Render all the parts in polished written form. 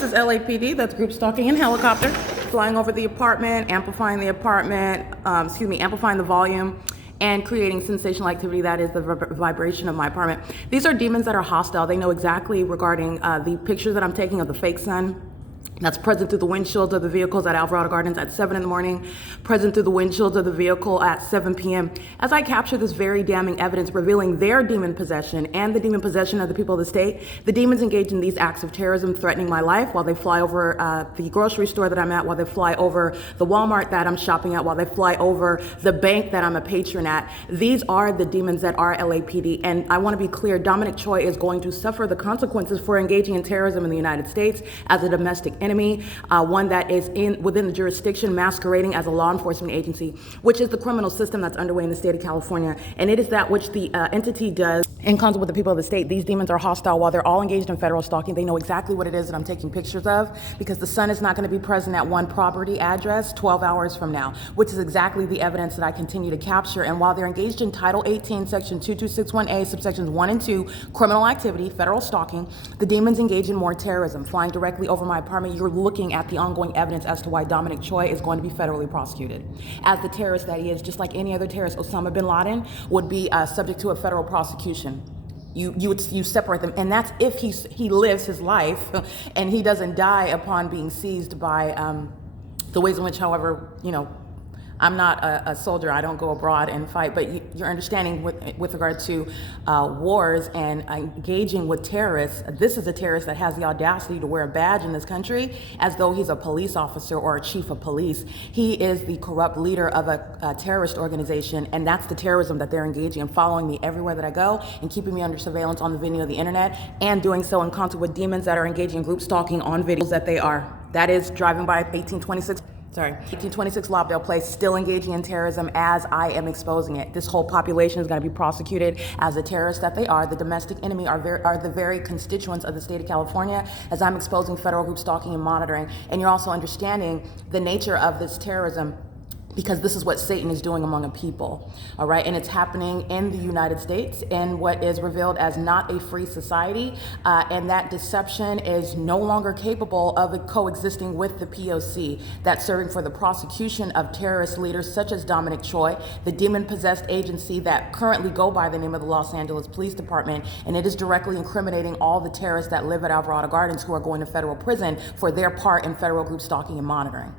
This is LAPD, that's group stalking in helicopter, flying over the apartment, amplifying the amplifying the volume, and creating sensational activity that is the vibration of my apartment. These are demons that are hostile. They know exactly regarding the pictures that I'm taking of the fake sun that's present through the windshields of the vehicles at Alvarado Gardens at 7 in the morning, present through the windshields of the vehicle at 7 p.m. As I capture this very damning evidence revealing their demon possession and the demon possession of the people of the state, the demons engage in these acts of terrorism, threatening my life while they fly over the grocery store that I'm at, while they fly over the Walmart that I'm shopping at, while they fly over the bank that I'm a patron at. These are the demons that are LAPD. And I want to be clear, Dominic Choi is going to suffer the consequences for engaging in terrorism in the United States as a domestic enemy, one that is within the jurisdiction masquerading as a law enforcement agency, which is the criminal system that's underway in the state of California. And it is that which the entity does in concert with the people of the state. These demons are hostile while they're all engaged in federal stalking. They know exactly what it is that I'm taking pictures of, because the sun is not going to be present at one property address 12 hours from now, which is exactly the evidence that I continue to capture. And while they're engaged in Title 18, Section 2261A, subsections 1 and 2, criminal activity, federal stalking, the demons engage in more terrorism, flying directly over my apartment. You're looking at the ongoing evidence as to why Dominic Choi is going to be federally prosecuted as the terrorist that he is. Just like any other terrorist, Osama bin Laden would be subject to a federal prosecution. You separate them, and that's if he lives his life and he doesn't die upon being seized by the ways in which, however, I'm not a soldier. I don't go abroad and fight, but you're understanding with regard to wars and engaging with terrorists. This is a terrorist that has the audacity to wear a badge in this country as though he's a police officer or a chief of police. He is the corrupt leader of a terrorist organization, and that's the terrorism that they're engaging in, following me everywhere that I go and keeping me under surveillance on the video of the internet, and doing so in concert with demons that are engaging in group stalking on videos that they are. That is driving by 1826 Lobdell Place, still engaging in terrorism as I am exposing it. This whole population is going to be prosecuted as the terrorists that they are. The domestic enemy are the very constituents of the state of California, as I'm exposing federal group stalking and monitoring. And you're also understanding the nature of this terrorism, because this is what Satan is doing among a people, all right? And it's happening in the United States in what is revealed as not a free society, and that deception is no longer capable of coexisting with the P.O.C. that's serving for the prosecution of terrorist leaders such as Dominic Choi, the demon-possessed agency that currently go by the name of the Los Angeles Police Department, and it is directly incriminating all the terrorists that live at Alvarado Gardens who are going to federal prison for their part in federal group stalking and monitoring.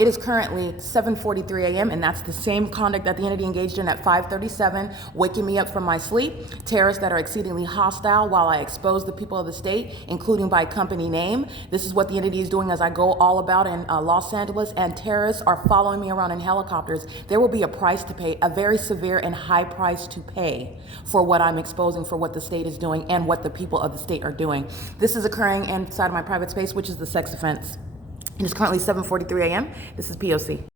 It is currently 7:43 a.m., and that's the same conduct that the entity engaged in at 5:37, waking me up from my sleep. Terrorists that are exceedingly hostile while I expose the people of the state, including by company name. This is what the entity is doing as I go all about in Los Angeles, and terrorists are following me around in helicopters. There will be a price to pay, a very severe and high price to pay for what I'm exposing, for what the state is doing and what the people of the state are doing. This is occurring inside of my private space, which is the sex offense. It is currently 7:43 a.m. This is P.O.C.